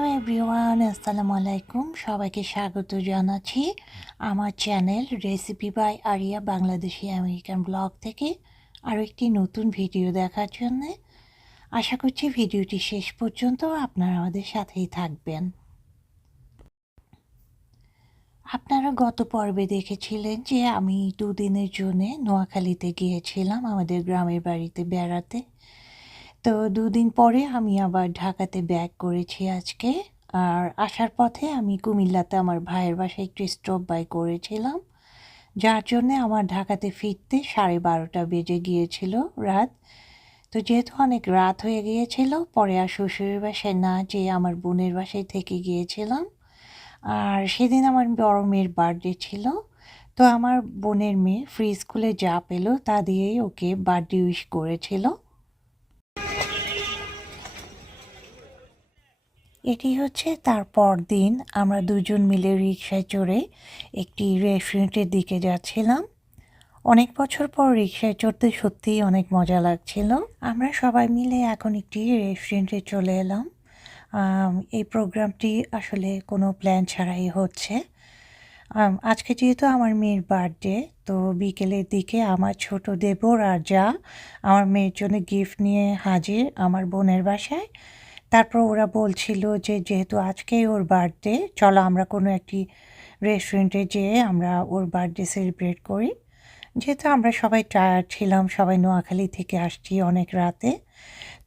Hello everyone, আসসালামু আলাইকুম। সবাইকে স্বাগত জানাচ্ছি আমার channel recipe by Aria Bangladeshi American blog থেকে আরও একটি নতুন ভিডিও দেখার জন্যে। আশা করছি ভিডিওটি শেষ পর্যন্ত আপনারা আমাদের সাথেই থাকবেন। আপনারা গত পর্বে দেখেছিলেন যে আমি দুদিনের জন্যে নোয়াখালীতে গিয়েছিলাম আমাদের গ্রামের বাড়িতে বেড়াতে। তো দুদিন পরে আমি আবার ঢাকাতে ব্যাক করেছি আজকে। আর আসার পথে আমি কুমিল্লাতে আমার ভাইয়ের বাসায় একটু স্টপ বাই করেছিলাম, যার জন্যে আমার ঢাকাতে ফিরতে 12:30 বেজে গিয়েছিল রাত। তো যেহেতু অনেক রাত হয়ে গিয়েছিল, পরে আর শ্বশুরের বাসায় না যেয়ে আমার বোনের বাসায় থেকে গিয়েছিলাম। আর সেদিন আমার বড় মেয়ের বার্থডে ছিল। তো আমার বোনের মেয়ে ফ্রি স্কুলে যা পেল তা দিয়েই ওকে বার্থডে উইশ করেছিল। এটি হচ্ছে তারপর দিন আমরা দুজন মিলে রিকশায় চড়ে একটি রেস্টুরেন্টের দিকে যাচ্ছিলাম। অনেক বছর পর রিকশায় চড়তে সত্যিই অনেক মজা লাগছিল। আমরা সবাই মিলে এখন একটি রেস্টুরেন্টে চলে এলাম। এই প্রোগ্রামটি আসলে কোনো প্ল্যান ছাড়াই হচ্ছে। আজকে যেহেতু আমার মেয়ের বার্থডে, তো বিকেলের দিকে আমার ছোট দেবর আর যা আমার মেয়ের জন্য গিফট নিয়ে হাজির আমার বোনের বাসায়। তারপর ওরা বলছিল যে যেহেতু আজকেই ওর বার্থডে, চলো আমরা কোনো একটি রেস্টুরেন্টে যেয়ে আমরা ওর বার্থডে সেলিব্রেট করি। যেহেতু আমরা সবাই টায়ার্ড ছিলাম, সবাই নোয়াখালী থেকে আসছি অনেক রাতে,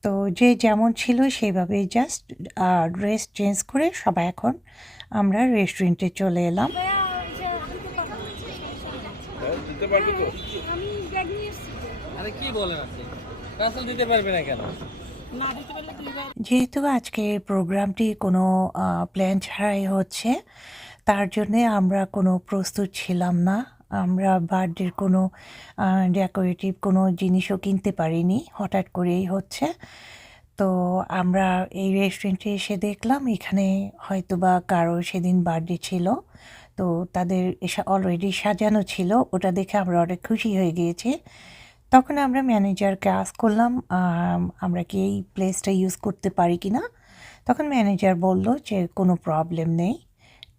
তো যে যেমন ছিল সেইভাবেই জাস্ট ড্রেস চেঞ্জ করে সবাই এখন আমরা রেস্টুরেন্টে চলে এলাম। যেহেতু আজকের প্রোগ্রামটি কোনো প্ল্যান ছাড়াই হচ্ছে, তার জন্যে আমরা কোনো প্রস্তুত ছিলাম না। আমরা বার্থডের কোনো ডেকোরেটিভ কোনো জিনিসও কিনতে পারিনি, হঠাৎ করেই হচ্ছে। তো আমরা এই রেস্টুরেন্টে এসে দেখলাম এখানে হয়তোবা কারো সেদিন বার্থডে ছিল, তো তাদের অলরেডি সাজানো ছিল। ওটা দেখে আমরা অনেক খুশি হয়ে গিয়েছি। তখন আমরা ম্যানেজারকে আস্ক করলাম আমরা কি এই প্লেসটা ইউজ করতে পারি কি না। তখন ম্যানেজার বলল যে কোনো প্রবলেম নেই।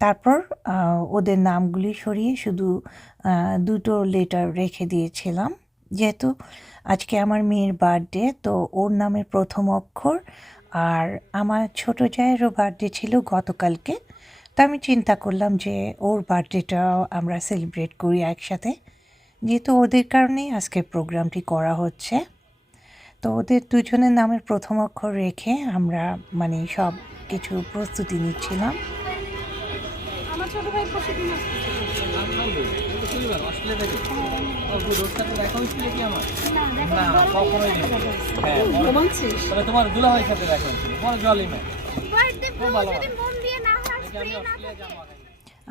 তারপর ওদের নামগুলি সরিয়ে শুধু দুটো লেটার রেখে দিয়েছিলাম। যেহেতু আজকে আমার মেয়ের বার্থডে, তো ওর নামের প্রথম অক্ষর, আর আমার ছোটো জায়েরও বার্থডে ছিল গতকালকে। তো আমি চিন্তা করলাম যে ওর বার্থডেটাও আমরা সেলিব্রেট করি একসাথে, যেহেতু ওদের কারণেই আজকে প্রোগ্রামটি করা হচ্ছে। তো ওদের দুজনের নামের প্রথম অক্ষর রেখে আমরা মানে সব কিছু প্রস্তুতি নিচ্ছিলাম।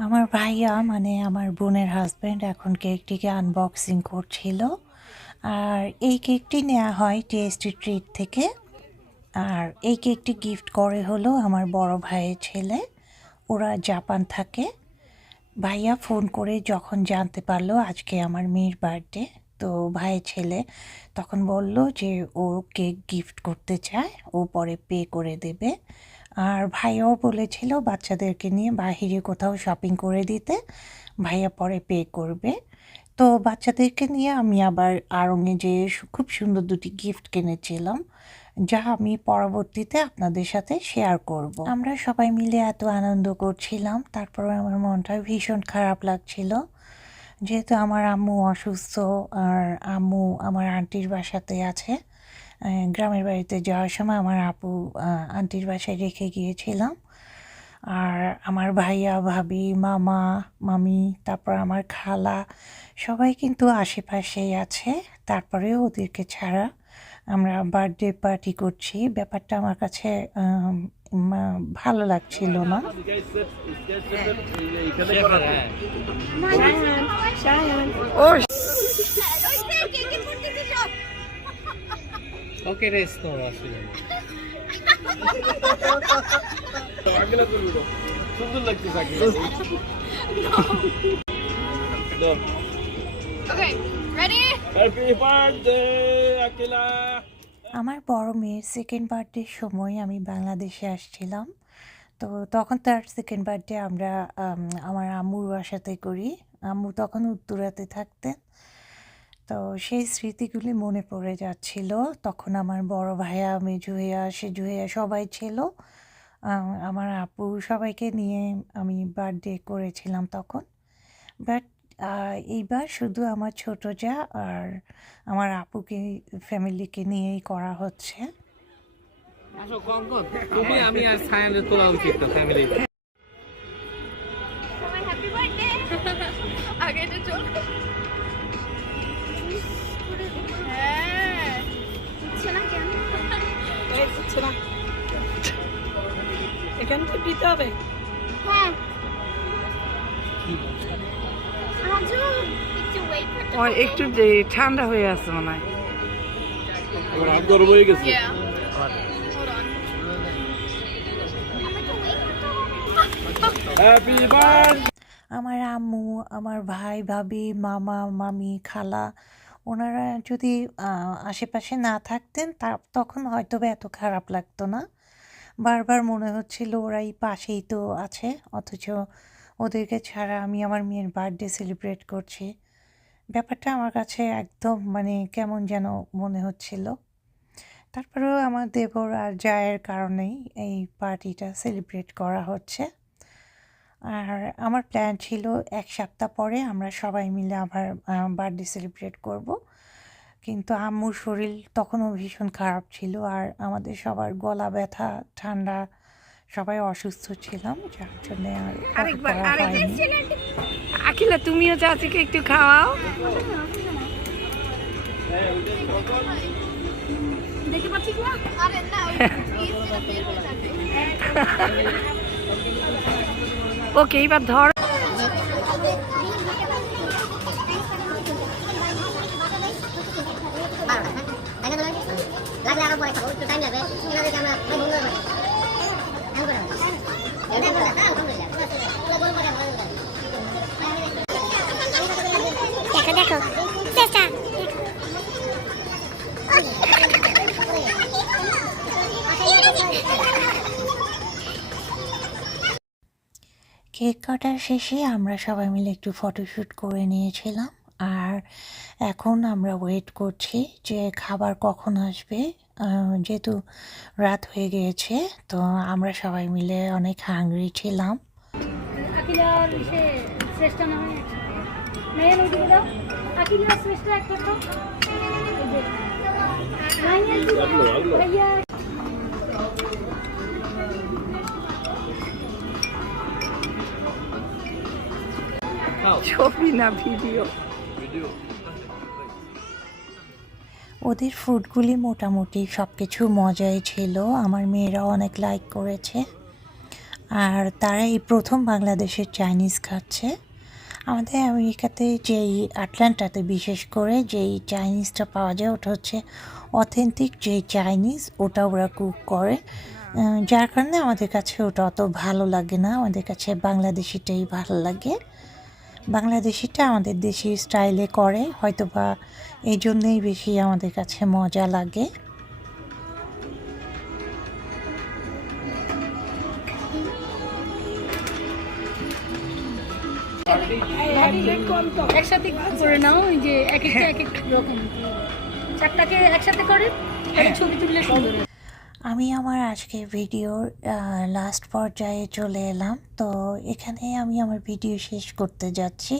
আমার ভাইয়া মানে আমার বোনের হাজব্যান্ড এখন কেকটিকে আনবক্সিং করছিল। আর এই কেকটি নেওয়া হয় টেস্টি ট্রিট থেকে। আর এই কেকটি গিফট করে হলো আমার বড় ভাইয়ের ছেলে, ওরা জাপান থাকে। ভাইয়া ফোন করে যখন জানতে পারলো আজকে আমার মেয়ের বার্থডে, তো ভাইয়ের ছেলে তখন বলল যে ও কেক গিফট করতে চায়, ও পরে পে করে দেবে। আর ভাইয়াও বলেছিল বাচ্চাদেরকে নিয়ে বাহিরে কোথাও শপিং করে দিতে, ভাইয়া পরে পে করবে। তো বাচ্চাদেরকে নিয়ে আমি আবার আড়ংয়ে যেয়ে খুব সুন্দর দুটি গিফট কিনেছিলাম, যা আমি পরবর্তীতে আপনাদের সাথে শেয়ার করব। আমরা সবাই মিলে এত আনন্দ করছিলাম, তারপরে আমার মনটা ভীষণ খারাপ লাগছিল। যেহেতু আমার আম্মু অসুস্থ, আর আম্মু আমার আন্টির বাসাতে আছে। গ্রামের বাড়িতে যাওয়ার সময় আমার আপু আন্টির বাসায় রেখে গিয়েছিলাম। আর আমার ভাইয়া, ভাবি, মামা, মামি, তারপর আমার খালা সবাই কিন্তু আশেপাশেই আছে। তারপরেও ওদেরকে ছাড়া আমরা বার্থডে পার্টি করছি, ব্যাপারটা আমার কাছে ভালো লাগছিল না। ওকে রেস তো আসলে আগলা করবি না, সুন্দর লাগছে আগলা। Okay ready, happy birthday Akila. আমার বড় মেয়ের সেকেন্ড বার্থডের সময় আমি বাংলাদেশে আসছিলাম, তো তো তখন তার সেকেন্ড বার্থডে আমরা আমার আম্মুর বাসাতে করি। আম্মু তখন উত্তরাতে থাকতেন। তো সেই স্মৃতিগুলি মনে পড়ে যাচ্ছিল। তখন আমার বড় ভাইয়া, মেজো ভাইয়া, সেজু ভাইয়া সবাই ছিল। আমার আপু সবাইকে নিয়ে আমি বার্থডে করেছিলাম তখন। বাট এইবার শুধু আমার ছোট যা আর আমার আপুকে ফ্যামিলিকে নিয়েই করা হচ্ছে। আসো কম কম তুমি আমি আর সায়ানের তোলা উচিত না ফ্যামিলি সবাই হ্যাপি বার্থডে আগে তো চল হ্যাঁ হচ্ছে না কেন এই হচ্ছে না এখান থেকে দিতে হবে হ্যাঁ আজও একটু ওয়েট করতে ওই একটু যে ঠান্ডা হয়ে আছে মনে হয় আমার হাত গরম হয়ে গেছে Yeah. Hold on. আমাকে ওয়েট করতে হবে হ্যাপি বার্থডে আমার আম্মু, আমার ভাই, ভাবি, মামা, মামি, খালা ওনারা যদি আশেপাশে না থাকতেন তখন হয়তো বা এত খারাপ লাগতো না। বারবার মনে হচ্ছিল ওরাই পাশেই তো আছে, অথচ ওদেরকে ছাড়া আমি আমার মেয়ের বার্থডে সেলিব্রেট করছি। ব্যাপারটা আমার কাছে একদম মানে কেমন যেন মনে হচ্ছিল। তারপরেও আমার দেবর আর জায়ের কারণেই এই পার্টিটা সেলিব্রেট করা হচ্ছে। আর আমার প্ল্যান ছিল 1 সপ্তাহ পরে আমরা সবাই মিলে আবার বার্থডে সেলিব্রেট করব। কিন্তু আম্মুর শরীর তখনও ভীষণ খারাপ ছিল আর আমাদের সবার গলা ব্যথা, ঠান্ডা, সবাই অসুস্থ ছিলাম, যার জন্য আর করা হয়নি। আখিলা তুমিও চাচিকে একটু খাওয়াও দেখতে পাচ্ছিস না আরে না ওই পিস যেটা বের হয়ে যাবে ওকে এবার ধর লাগলে আরো পরে খাবো একটু টাইম লাগবে এভাবে আমরা ভাই বন্ধ করে এমন করে এটা বলা তাও আলহামদুলিল্লাহ পুরো গরম করে ভালো করে দেখো দেখো চেষ্টা কেক কাটার শেষে আমরা সবাই মিলে একটু ফটোশ্যুট করে নিয়েছিলাম। আর এখন আমরা ওয়েট করছি যে খাবার কখন আসবে। যেহেতু রাত হয়ে গিয়েছে, তো আমরা সবাই মিলে অনেক হাংরি ছিলাম। আকিলার সে শ্রেষ্ঠ না হয় মেয়ে নদী দাও আকিলার শ্রেষ্ঠ একটা তো ভাইয়া ছবি না ভিডিও ভিডিও ওদের ফুডগুলি মোটামুটি সব কিছু মজাই ছিল, আমার মেয়েরা অনেক লাইক করেছে। আর তারা এই প্রথম বাংলাদেশের চাইনিজ খাচ্ছে। আমাদের আমেরিকাতে যেই আটলান্টাতে বিশেষ করে যেই চাইনিজটা পাওয়া যায় ওটা হচ্ছে অথেন্টিক যেই চাইনিজ, ওটা ওরা কুক করে, যার কারণে আমাদের কাছে ওটা অত ভালো লাগে না। আমাদের কাছে বাংলাদেশিটাই ভালো লাগে। বাংলাদেশিটা আমাদের দেশি স্টাইলে করে, হয়তো বা এই জন্যই বেশি আমাদের কাছে মজা লাগে। একসাথে করে নাও ওই যে এক একটা এক এক রকম চারটাকে একসাথে করে ছবি তুললে সুন্দর হয়। আমি আমার আজকের ভিডিওর লাস্ট পর্যায়ে চলে এলাম। তো এখানে আমি আমার ভিডিও শেষ করতে যাচ্ছি।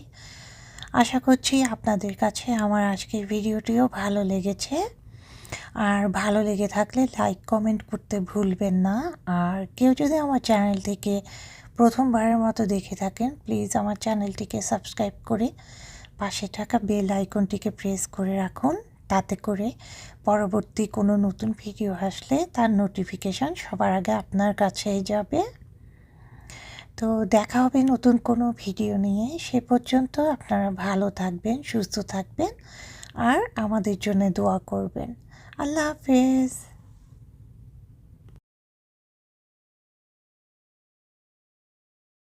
আশা করছি আপনাদের কাছে আমার আজকের ভিডিওটিও ভালো লেগেছে। আর ভালো লেগে থাকলে লাইক কমেন্ট করতে ভুলবেন না। আর কেউ যদি আমার চ্যানেল থেকে প্রথমবারের মতো দেখে থাকেন, প্লিজ আমার চ্যানেলটিকে সাবস্ক্রাইব করে পাশে থাকা বেল আইকনটিকে প্রেস করে রাখুন। তাতে করে পরবর্তী কোনো নতুন ভিডিও আসলে তার নোটিফিকেশান সবার আগে আপনার কাছেই যাবে। তো দেখা হবে নতুন কোনো ভিডিও নিয়ে। সে পর্যন্ত আপনারা ভালো থাকবেন, সুস্থ থাকবেন আর আমাদের জন্য দোয়া করবেন। আল্লাহ হাফেজ।